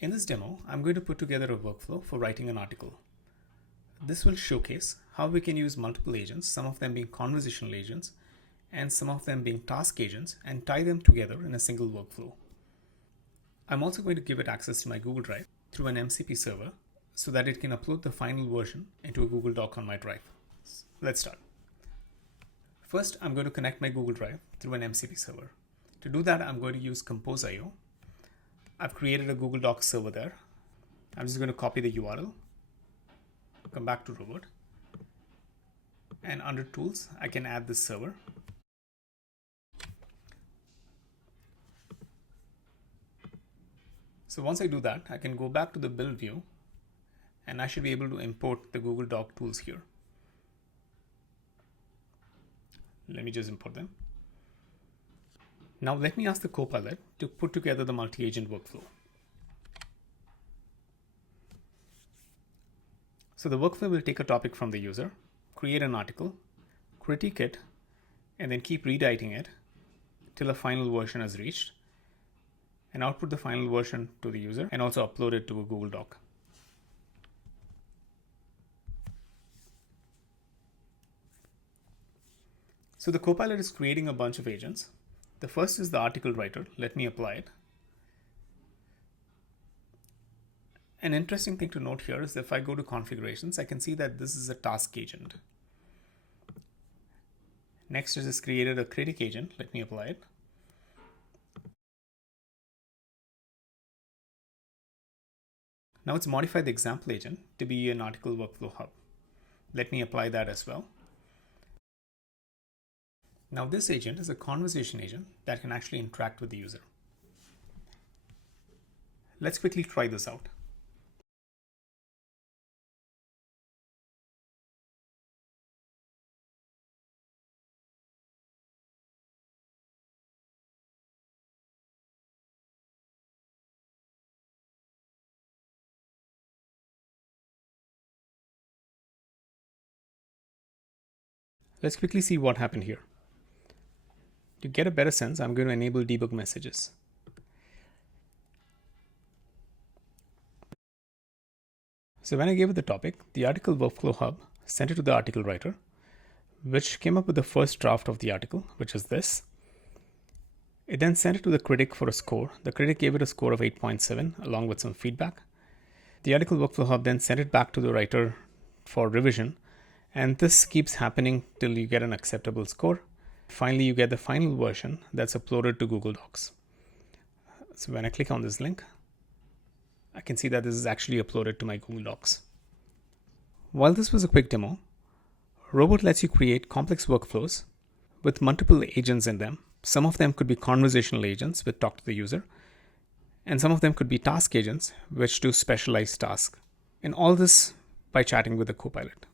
In this demo, I'm going to put together a workflow for writing an article. This will showcase how we can use multiple agents, some of them being conversational agents, and some of them being task agents, and tie them together in a single workflow. I'm also going to give it access to my Google Drive through an MCP server so that it can upload the final version into a Google Doc on my drive. Let's start. First, I'm going to connect my Google Drive through an MCP server. To do that, I'm going to use Compose.io. I've created a Google Docs server there. I'm just going to copy the URL, come back to Rowboat, and under Tools, I can add this server. So once I do that, I can go back to the build view, and I should be able to import the Google Doc tools here. Let me just import them. Now let me ask the copilot to put together the multi-agent workflow. So the workflow will take a topic from the user, create an article, critique it, and then keep rewriting it till a final version is reached, and output the final version to the user and also upload it to a Google Doc. So the copilot is creating a bunch of agents. The first is the article writer. Let me apply it. An interesting thing to note here is that if I go to configurations, I can see that this is a task agent. Next is it's created a critic agent. Let me apply it. Now it's modified the example agent to be an article workflow hub. Let me apply that as well. Now this agent is a conversation agent that can actually interact with the user. Let's quickly try this out. Let's quickly see what happened here. To get a better sense, I'm going to enable debug messages. So when I gave it the topic, the article workflow hub sent it to the article writer, which came up with the first draft of the article, which is this. It then sent it to the critic for a score. The critic gave it a score of 8.7 along with some feedback. The article workflow hub then sent it back to the writer for revision, and this keeps happening till you get an acceptable score. Finally, you get the final version that's uploaded to Google Docs. So when I click on this link, I can see that this is actually uploaded to my Google Docs. While this was a quick demo, Rowboat lets you create complex workflows with multiple agents in them. Some of them could be conversational agents which talk to the user, and some of them could be task agents which do specialized tasks. And all this by chatting with the copilot.